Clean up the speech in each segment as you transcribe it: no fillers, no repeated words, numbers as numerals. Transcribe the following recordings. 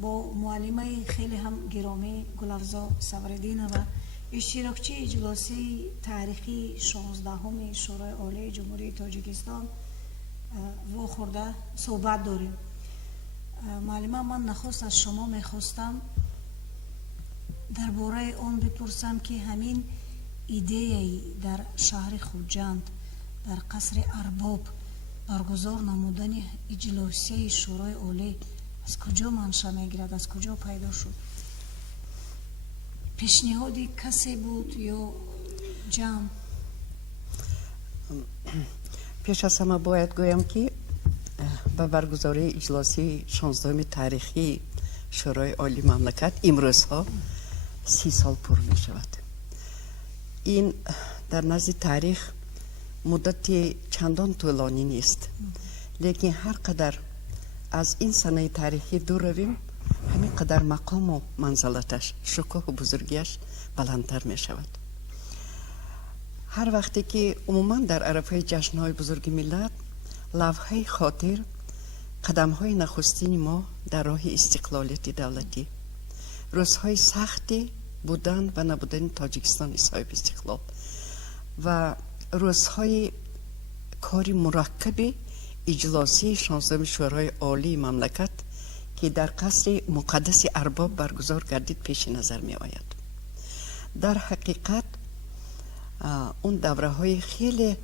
با معلمه خیلی هم گرامی گلافزا سوردین و اشتراکچی اجلاسی تاریخی 16 شورای عالی جمهوری تاجیکستان و خورده صحبت داریم. معلمه، من نخست از شما میخواستم درباره آن بپرسم که همین ایده در شهر خوجند در قصر ارباب برگزار نمودن اجلاسی شورای عالی از کجا منشأ میگیرد، از کجا پیدا شد؟ پیشنهادی کسی بود یا جمع؟ پیش از همه باید گویم که به برگزاری اجلاسی 16 تاریخی شورای عالی مملکت امروز ها 30 سال پر می شود. این در نزد تاریخ مدت چندان طولانی نیست، لیکن هر قدر از این سنه تاریخی دور رویم همین قدر مقام و منزلتش، شکوه و بزرگیش بلندتر می شود. هر وقتی که عموما در عرفه جشنهای بزرگ ملت لوحه خاطر قدمهای نخستین ما در راه استقلالیت دولتی، روزهای سختی بودن و نبودن تاجیکستان صاحب استقلال و روزهای کاری مرکب اجلاسی 16 شورای عالی مملکت که در قصر مقدس ارباب برگزار گردید پیش نظر می آید. در حقیقت اون دوره های خیلی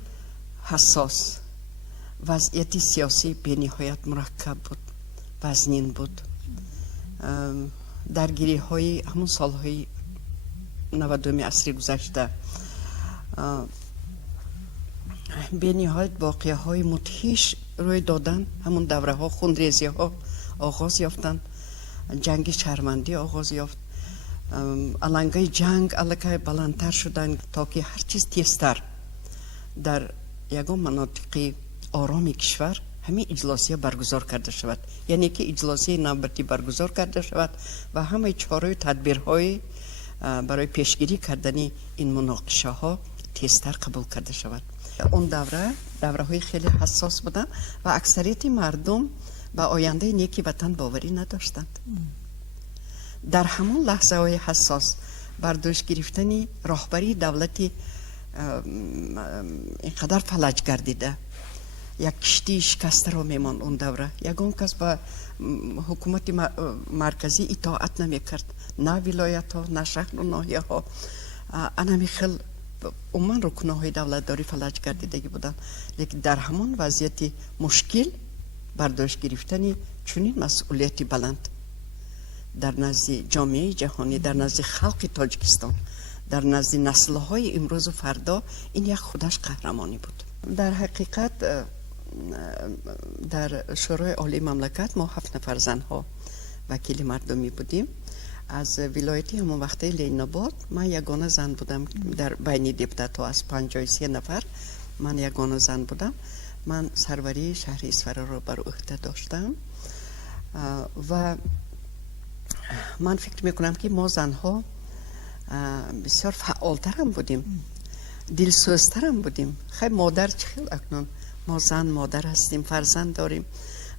حساس، وضعیت سیاسی به نهایت مرکب بود، وزنین بود، درگیری های همون سال های 92 عصر گذشته به نهایت واقعه های مدهش روی دادن. همون دوره ها خونریزی ها آغاز یافتن، جنگ شرمندی آغاز یافت، علنگای جنگ الکه بلندتر شدن تا که هر چیز تیزتر در یگان مناطق آرام کشور همین اجلاسی برگزار کرده شود، یعنی که اجلاسی نوبتی برگزار کرده شود و همه چاره تدبیرهای برای پیشگیری کردن این مناقشه ها تیزتر قبول کرده شود. اون دوره های خیلی حساس بودن و اکثریت مردم به آینده نیکی وطن باوری نداشتند. در همون لحظه های حساس برداشت گرفتن راهبری دولتی اینقدر فلج گردیده، یک کشتی شکسته را میمان اون دوره. یگان کس به حکومت مرکزی اطاعت نمی کرد، نه ولایت ها نه شهر و ناحیه ها. انمی خیل عموما رکنه های دولت داری فلج گردیدگی بودن، لیکن در همون وضعیت مشکل برداشت گرفتن چنین مسئولیتی بلند در نزد جامعه جهانی، در نزد خلق تاجیکستان، در نزد نسل‌های امروز و فردا، این یک خودش قهرمانی بود. در حقیقت در شورای عالی مملکت ما 7 نفر زنها وکیل مردمی بودیم. از ولایتی همون وقته لیناباد من یگانه زن بودم در بین دیپوتات ها. از 53 نفر من یگانه زن بودم. من سروری شهر اصفهان را بر عهده داشتم و من فکر میکنم که ما زنها بسیار فعالتر هم بودیم، دلسوزتر هم بودیم. خیلی مادر خیلی اکنون ما زن مادر هستیم، فرزند داریم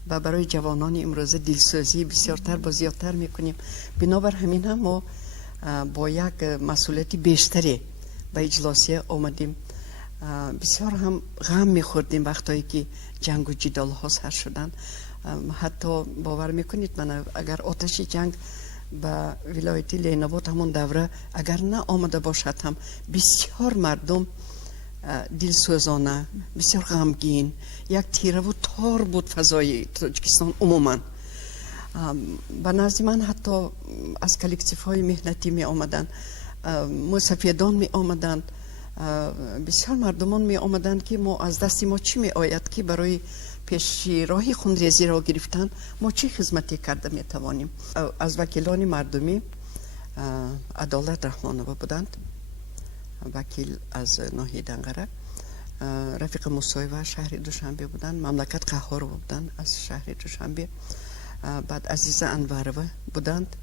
و برای جوانان امروزه دلسوزی بسیارتر و زیادتر میکنیم. بنابر همین هم ما با یک مسئولیت بیشتری به اجلاسی آمدیم. بسیار هم غم میخوردیم وقتایی که جنگ و جدال ها سر شدن. حتی باور میکنید من اگر آتش جنگ به ولایت لیناباد همون دوره اگر نه آمده باشد هم بسیار مردم دلسوزانه، بسیار غمگین، یک تیره و تار بود فضای تاجیکستان عموما. به نزد من حتی از کلکتیف های مهنتی می آمدن، مسافیدان می آمدن، بسیار مردمان می آمدن که ما از دست ما چی می آید که برای پیش راهی خونریزی را گرفتن ما چه خدمتی کرده می توانیم. از وکیلان مردمی عدالت رحمانова بودند، وکیل از ناحیه دنقره، رفیق موسوی شهر دوشنبه بودند، مملکت قهار بودند از شهر دوشنبه، بعد عزیز انورова بودند،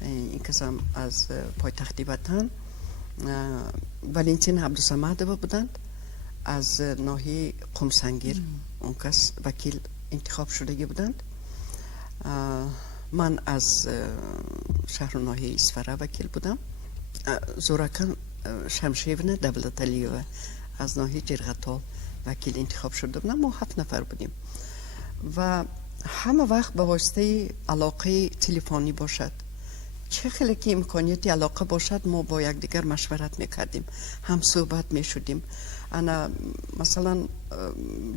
این کسم از پایتخت وطن، ولنتین عبدالصمدova بودند از ناحیه قمسنگیر، اون کس وکیل انتخاب شدگی بودند. من از شهر ناحیه اسفره وکیل بودم. زورکان شمشیرونه دولت‌علیوه از ناحیه جرقتال وکیل انتخاب شده بودم. ما 7 نفر بودیم و همه وقت به واسطه علاقه تلفنی باشد، چه خیلی که امکانیتی علاقه باشد، ما با یکدیگر مشورت میکردیم، هم صحبت میشدیم. انا مثلا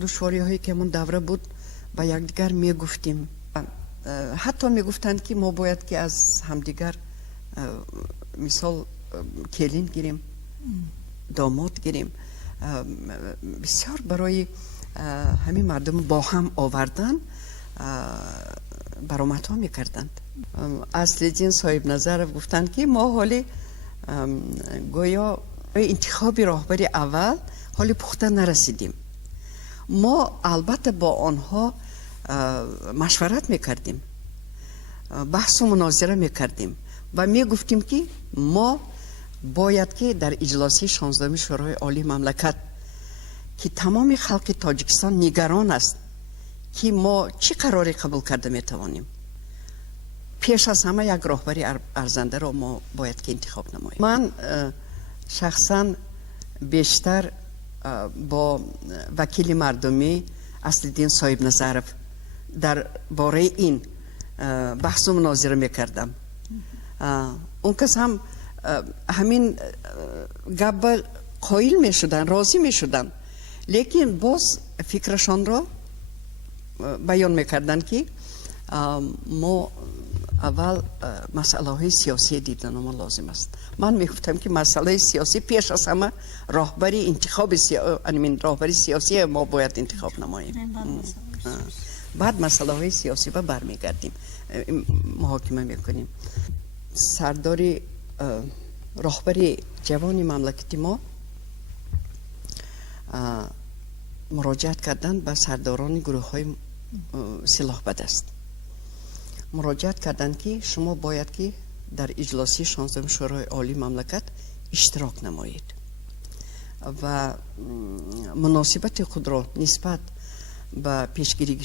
دشواری هایی که من دوره بود با یکدیگر میگفتیم، حتی میگفتند که ما باید که از همدیگر مثال کلین گیریم، داماد گیریم. بسیار برای همین مردم با هم آوردن برآمد ها میکردند. اصل‌الدین صاحب نظر گفتند که ما حالی گویا انتخاب راهبری اول حالی پخته نرسیدیم. ما البته با آنها مشورت میکردیم، بحث و مناظره میکردیم و میگفتیم که ما باید که در اجلاسی 16 شورای عالی مملکت که تمام خلق تاجیکستان نگران است که ما چی قراری قبول کرده میتوانیم، پیش از همه یک راهبری ارزنده را ما باید که انتخاب نماییم. من شخصا بیشتر با وکیل مردمی اصل‌الدین صاحب نظر در باره این بحث و مناظره میکردم. اون کس هم همین گپ قائل میشدن، راضی میشدن، لیکن باز فکرشان را بیان میکردن که ما اول مسئله های سیاسی دیدن ما لازم است. من میگفتم که مسئله سیاسی پیش از همه راهبری انتخاب راهبری سیاسی ما باید انتخاب نماییم، بعد مسئله های سیاسی با برمیگردیم محاکمه میکنیم. سرداری راهبری جوانی مملکتی ما مراجعت کردن به سرداران گروه های سلاح بدست، مراجعت کردن که شما باید که در اجلاسی 16 شورای عالی مملکت اشتراک نمایید و مناسبت خود را نسبت به پیشگیری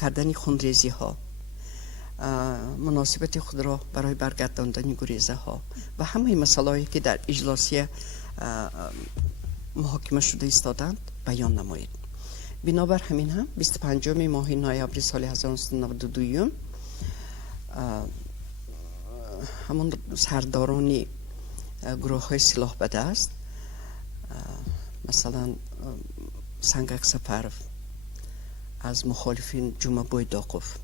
کردن خونریزی ها، مناسبت خود را برای برگرداندن گریزه ها و همه مسائلی که در اجلاسی محاکمه شده ایستادند بیان نمایید. بنابر همین هم 25 ماه نوامبر سال 1992 همون سرداران گروه های سلاح بدست، مثلا سنگک سپرف از مخالفین جمعه بویداقوف،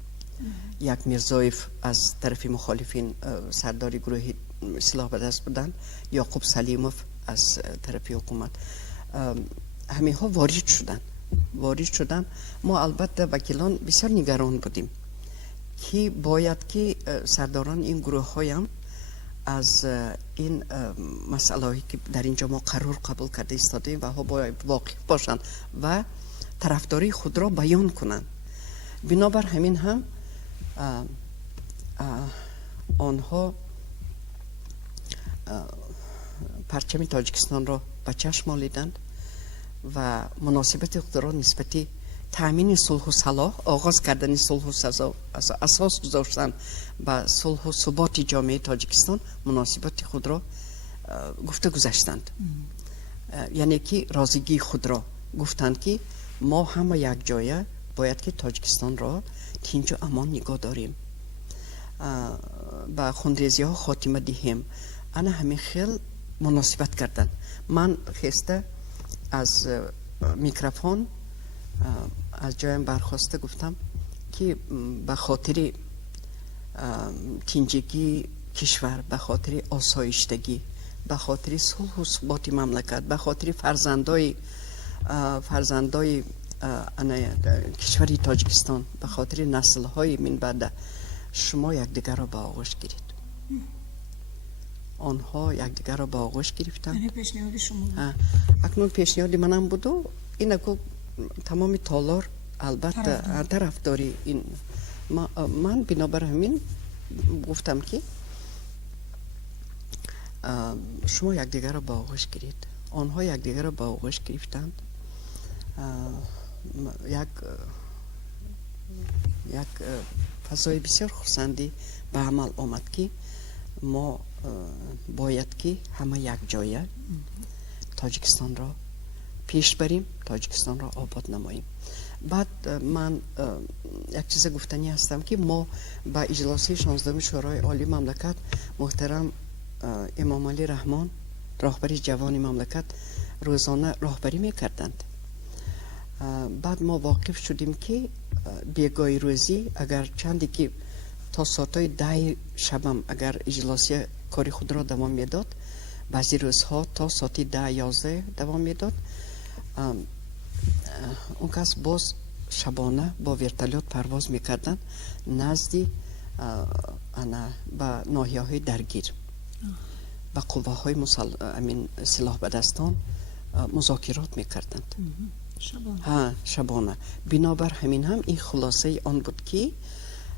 یک میرزایف از طرف مخالفین سرداری گروه سلاح بدست بودند، یعقوب سلیموف از طرف حکومت، همه ها وارد شدن. ما البته وکیلان بسیار نگران بودیم که باید که سرداران این گروه های هم از این مسئله که در اینجا ما قرار قبول کرده ایستادیم و ها باید واقف باشند و طرفداری خود را بیان کنند. بنابر همین هم آنها پرچم تاجیکستان را به چشم آلیدند و مناسبت خود را نسبت تامین صلح و صلاح، آغاز کردن صلح و صلاح، اساس گذاشتن به صلح و ثبات جامعه تاجیکستان، مناسبت خود را گفته گذاشتند. یعنی که راضیگی خود را گفتند که ما همه یک جایه باید که تاجیکستان را تینج و امان نگاه داریم، با خونریزی ها خاتمه دهیم. انا همین خیل مناسبت کردن. من خسته از میکروفون از جایم برخواسته گفتم که به خاطر تینجگی کشور، به خاطر آسایشتگی، به خاطر صلح و ثبات مملکت، به خاطر فرزندای کشوری تاجیکستان، به خاطر نسل های من بعد، شما یکدیگر را به آغوش گیرید. آنها یکدیگر را به آغوش گرفتن. یعنی پیشنهاد شما بود؟ اکنون پیشنهاد منم بود و این اکو تمام تالار البته طرفداری این. من بنابر همین گفتم که شما یکدیگر را به آغوش گیرید. آنها یکدیگر را به آغوش گرفتند. یک یک فضای بسیار خرسندی به عمل آمد که ما باید که همه یک جایه تاجیکستان را پیش بریم، تاجیکستان را آباد نماییم. بعد من یک چیز گفتنی هستم که ما با اجلاسی 16 شورای عالی مملکت محترم امام علی رحمان راهبری جوان مملکت روزانه راهبری میکردند. بعد ما واقف شدیم که بیگاه روزی اگر چندی که تا ساعتای 10 شبم اگر اجلاسی کاری خود را دوام میداد، بعضی روزها تا ساعت 10-11 دوام میداد، اون کس باز شبانه با ورتالیات پرواز میکردن نزدی به ناحیه های درگیر و قوه های سلاح به دستان مذاکرات میکردند شبانه. بنابر همین هم این خلاصه آن بود که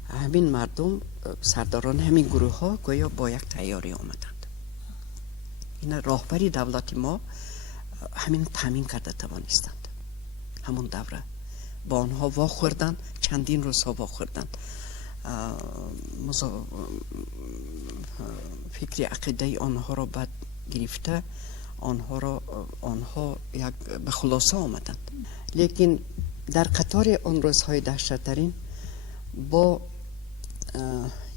همین مردم سرداران همین گروه ها گویا با یک تیاری آمدند. این راهبری دولت ما همین تامین کرده توانستند. همون دوره با آنها واخوردن، چندین روزها واخوردن، فکر عقیده آنها را بد گرفته، آنها یک به خلاصه آمدند. لیکن در قطار آن روزهای دهشت‌ترین با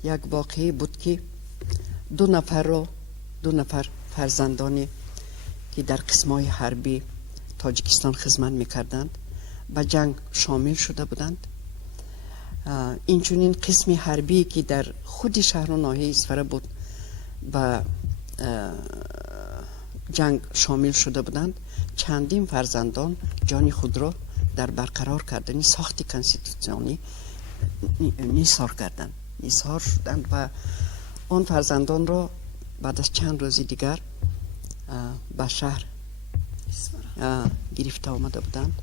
یک واقعی بود که دو نفر فرزندانی که در قسمهای حربی تاجیکستان خدمت میکردند به جنگ شامل شده بودند. اینچنین قسم حربی که در خود شهر و ناحیه اسفره بود به جنگ شامل شده بودند. چندین فرزندان جان خود را در برقرار کردن ساخت کنستیتوسیونی نیسار شدند و آن فرزندان را بعد از چند روز دیگر به شهر گرفته آمده بودند.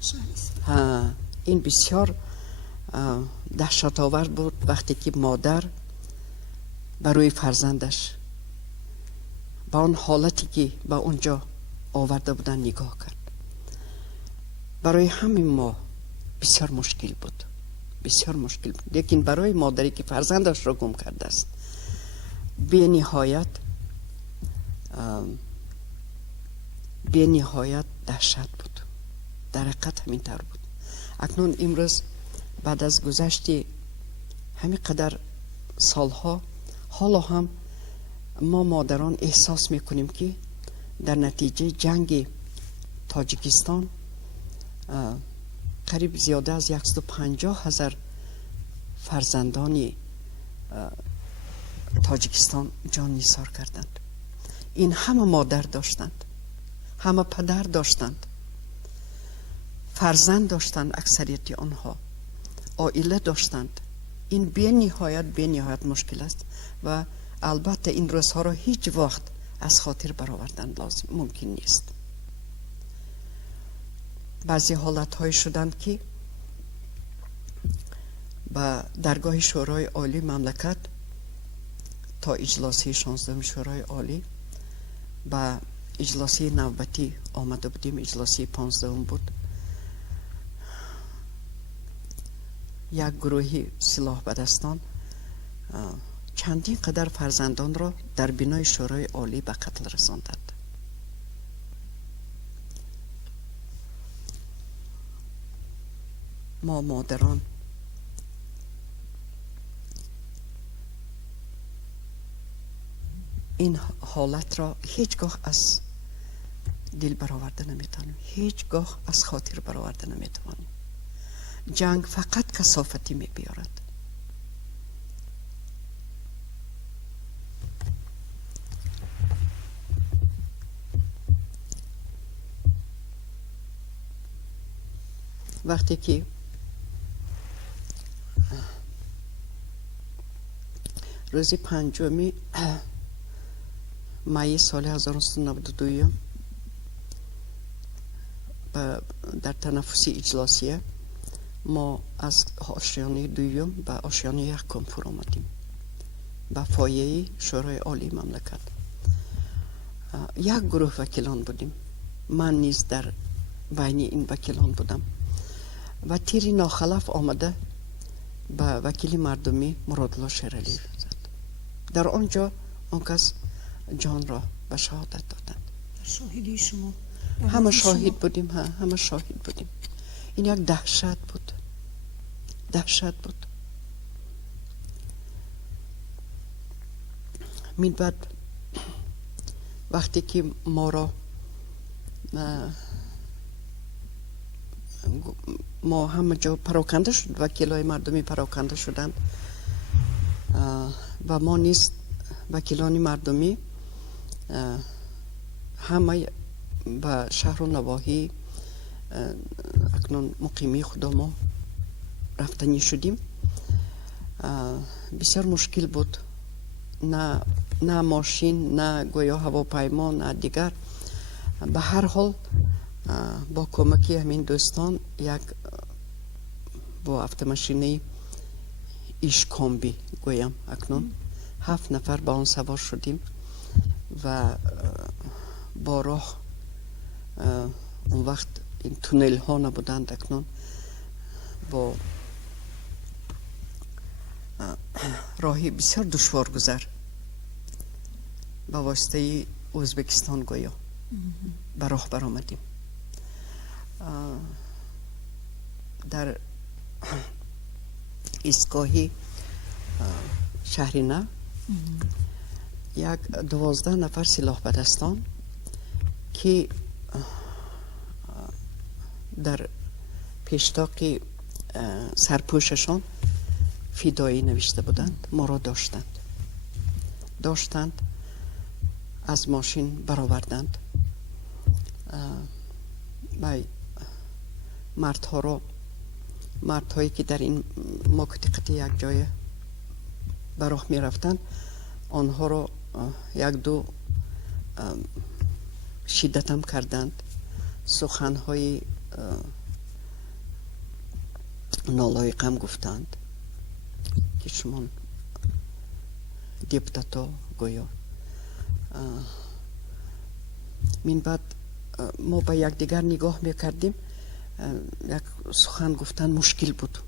این بسیار دهشت آور بود وقتی که مادر برای فرزندش با آن حالتی که با اونجا آورده بودن نگاه کرد. برای همین ما بسیار مشکل بود. لیکن برای مادری که فرزندش را گم کرده است به نهایت دهشت بود. در حقیقت همین طور بود. اکنون امروز بعد از گذشت همین قدر سالها حالا هم ما مادران احساس میکنیم که در نتیجه جنگ تاجیکستان قریب زیاده از 150,000 فرزندانی تاجیکستان جان نیثار کردند. این همه مادر داشتند، همه پدر داشتند، فرزند داشتند، اکثریت آنها عائله داشتند. این به نهایت مشکل است و البته این روزها را هیچ وقت از خاطر برآوردن لازم ممکن نیست. بعضی حالت های شدند که با درگاه شورای عالی مملکت تا اجلاسی 16 شورای عالی با اجلاسی نوبتی آمده بودیم. اجلاسی 15 بود. یک گروهی سلاح به دستان چندین قدر فرزندان را در بینای شورای عالی به قتل رساندند. ما مادران این حالت را هیچگاه از دل برآورده نمیتوانیم، هیچگاه از خاطر برآورده نمیتوانیم. جنگ فقط کثافتی میبیارد. وقتی که روز 5 می سال 1992 در تنفسی اجلاسیه ما از آشیانه دویم به آشیانه یکم فرو آمدیم به فایه شورای عالی مملکت. یک گروه وکیلان بودیم. من نیز در بین این وکیلان بودم و تیر ناخلف آمده به وکیل مردمی مرادالله شیرعلی زد. در آنجا آن کس جان را به شهادت دادند. شاهدی شما همه شاهد بودیم، همه شاهد بودیم. این یک دهشت بود، دهشت بود. من بعد وقتی که ما را ما همه جا پراکنده شد، وکیلای مردمی پراکنده شدند و ما نیز وکیلان مردمی همه به شهر و نواحی اکنون مقیمی خود ما رفتنی شدیم. بسیار مشکل بود، نه ماشین، نه گویا هواپیما، نه دیگر. به هر حال با کمکی همین دوستان یک با автомашини ایشکامبی گویم اکنون 7 نفر با آن سوار شدیم و با راه اون وقت این تونل ها نبودند، اکنون با راهی بسیار دشوار گذر با واسطه ازبکستان گویا به راه برآمدیم. در ایستگاهی شهرینه یک 12 نفر سلاح به دستان که در پیشتاق سرپوششان فدایی نوشته بودند ما را داشتند از ماشین برآوردند. مردهایی که در این موقعیت یک جای به راه می رفتند آنها را یک دو شدتم کردند، سخنهای نالایقم گفتند که شما دیپتاتا گویا. من بعد ما به یک دیگر نگاه میکردیم، یک سخن گفتن مشکل بود.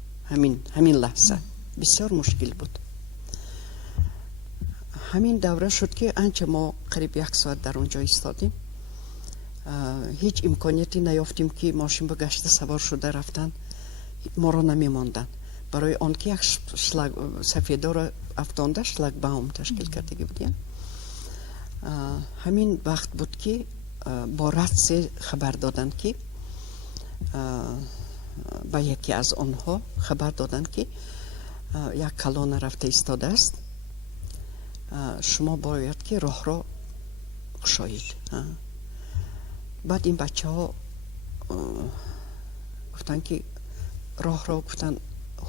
همین لحظه بسیار مشکل بود. همین دوره شد که انچه ما قریب 1 ساعت در اونجا ایستادیم، هیچ امکانیتی نیافتیم که ماشین به گشته سوار شده رفتن ما را نمیماندن. برای آنکه یک سفیده را افتانده شلگباوم تشکیل کرده بودیم. همین وقت بود که با رقص خبر دادن که با یکی از آنها خبر دادن که یک کلان رفته ایستاده است، شما باید که راه را گشایید. بعد این بچه ها گفتن که راه را گفتن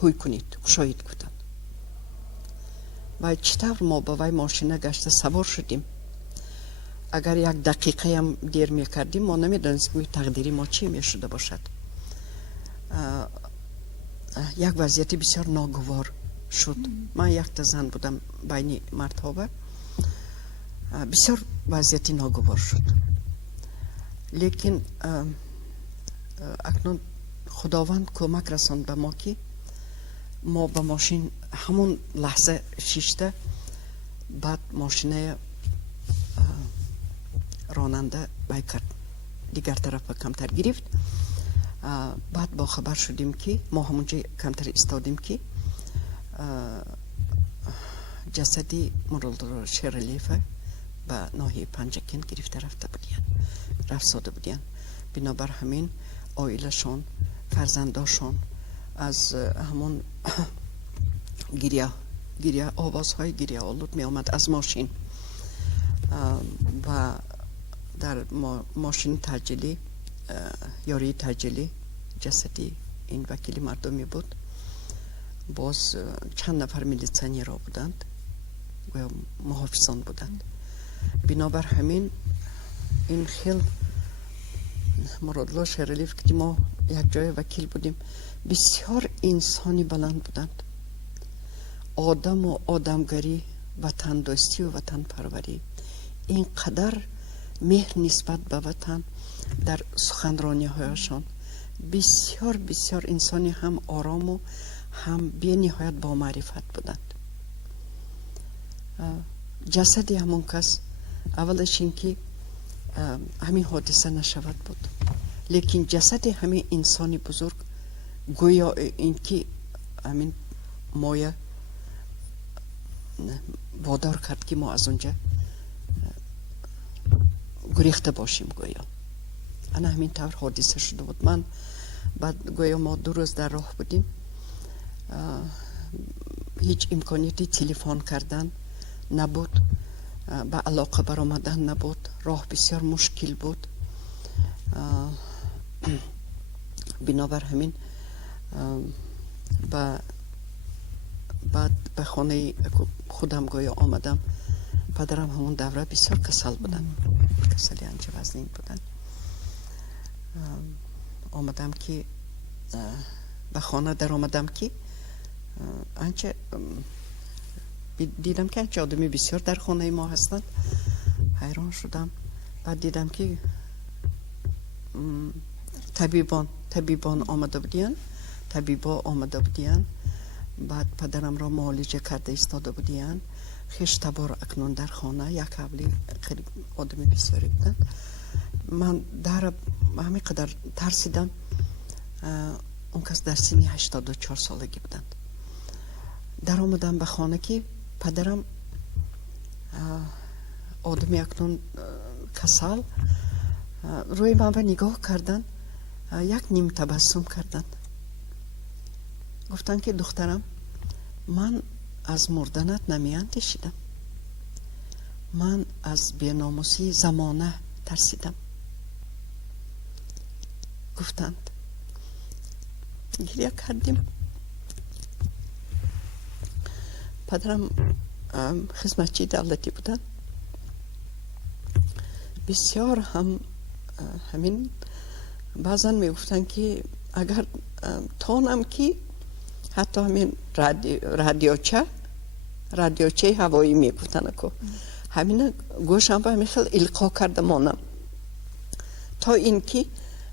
هوی کنید، گشایید گفتن. و چطور ما با وی ماشینه گشته سوار شدیم. اگر 1 دقیقه هم دیر میکردیم ما نمیدانستیم تقدیری ما چی میشده باشد. یک وضعیت بسیار ناگوار شد. من یک تا زن بودم بین مردها، بسیار وضعیت ناگوار شد. لیکن اکنون خداوند کمک رساند به ما که ما به ماشین همون لحظه شیشته. بعد ماشینه راننده بای کرد، دیگر طرف کمتر گرفت. بعد با خبر شدیم که ما همونجا کمتر استادیم که جسدی مرادالله شیرعلی به ناحیه پنجکین گرفته رفت ساده بودین. بنابر همین عائله‌شان، فرزنداشان از همون گریه آوازهای گریه آلود می آمد از ماشین و در ماشین تجلی یاری تجلی جسدی این وکیل مردمی بود. باز چند نفر میلیسیانی را بودند و محافظان بودند. بنابر همین این خیل مرادالله شیرعلی که ما یک جای وکیل بودیم بسیار انسانی بلند بودند. آدم و آدمگری، وطن دوستی و وطن پروری، اینقدر مهر نسبت به وطن در سخنرانی هایشان بسیار بسیار انسانی هم آرام و هم بی نهایت با معرفت بودند. جسدی همون کس اولش اینکه همین حادثه نشود بود، لیکن جسد همین انسانی بزرگ گویا اینکه همین مایه وادار کرد که ما از اونجا گریخته باشیم. گویا انا همین طور حادثه شده بود. من بعد گویا ما 2 روز در راه بودیم، هیچ امکانیتی تلفن کردن نبود، به علاقه برآمدن نبود، راه بسیار مشکل بود. بنابر همین بعد به خانه خودم گویا آمدم. پدرم همون دوره بسیار کسل بودن، کسلی انچه وزنین بودن. آمدم که به خانه در آمدم که انچه دیدم که انچه آدمی بسیار در خانه ما هستند. حیران شدم. بعد دیدم که طبیبان آمده بودین، طبیبا آمده بودین. بعد پدرم را معالجه کرده ایستاده بودین. خیش تبار اکنون در خانه یک حولی خیلی آدمی بسیاری بودن. من در همین قدر ترسیدم. اون کس در سن 84 سالگی بودند. در آمدم به خانه که پدرم آدمی اکنون کسل روی من نگاه کردن، یک نیم تبسم کردن. گفتن که دخترم، من از مردنت نمی اندیشیدم، من از بی‌ناموسی زمانه ترسیدم. گفتند. گریه کردیم. پدرم خدمتچی دولتی بودن. بسیار هم همین بعضا می گفتن که اگر تانم که حتی همین رادیوچه هوایی می گفتن که همین گوشم به همین خیلی القا کرده مانم تا اینکه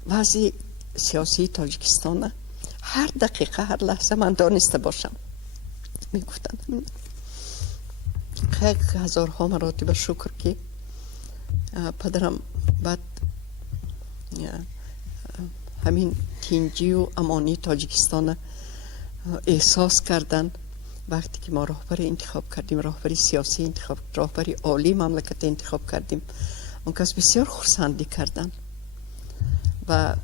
وضع سیاسی تاجیکستان هر دقیقه هر لحظه من دانسته باشم. می گفتن خیلی هزارها مراتب شکر که پدرم بعد همین تینجی و امانی تاجیکستان احساس کردن. وقتی که ما راهبر انتخاب کردیم، راهبری سیاسی انتخاب، راهبری عالی مملکت انتخاب کردیم، اون کس بسیار خرسندی کردن و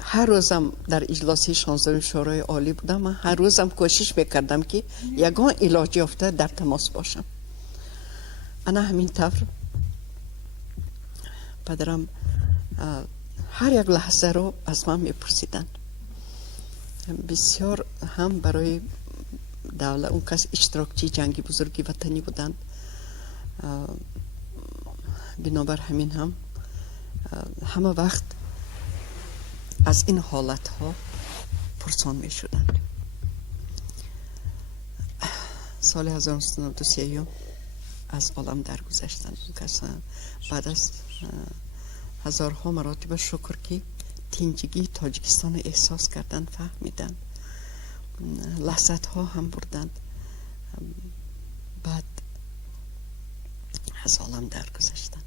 هر روزم در اجلاسی 16 شورای عالی بودم. من هر روزم کوشش میکردم که یگان علاج یافته در تماس باشم. انا همین طور پدرم هر یک لحظه رو از من میپرسیدن. بسیار هم برای دولت اون کس اشتراکچی جنگی بزرگی وطنی بودند. بنابر همین هم همه وقت از این حالت ها پرسان می شدند. سال 1993 از عالم درگذشتند. کسان بعد از هزارها مراتب شکر که تینجگی تاجیکستان احساس کردند، فهمیدند، لحظت ها هم بردند، بعد از عالم درگذشتند.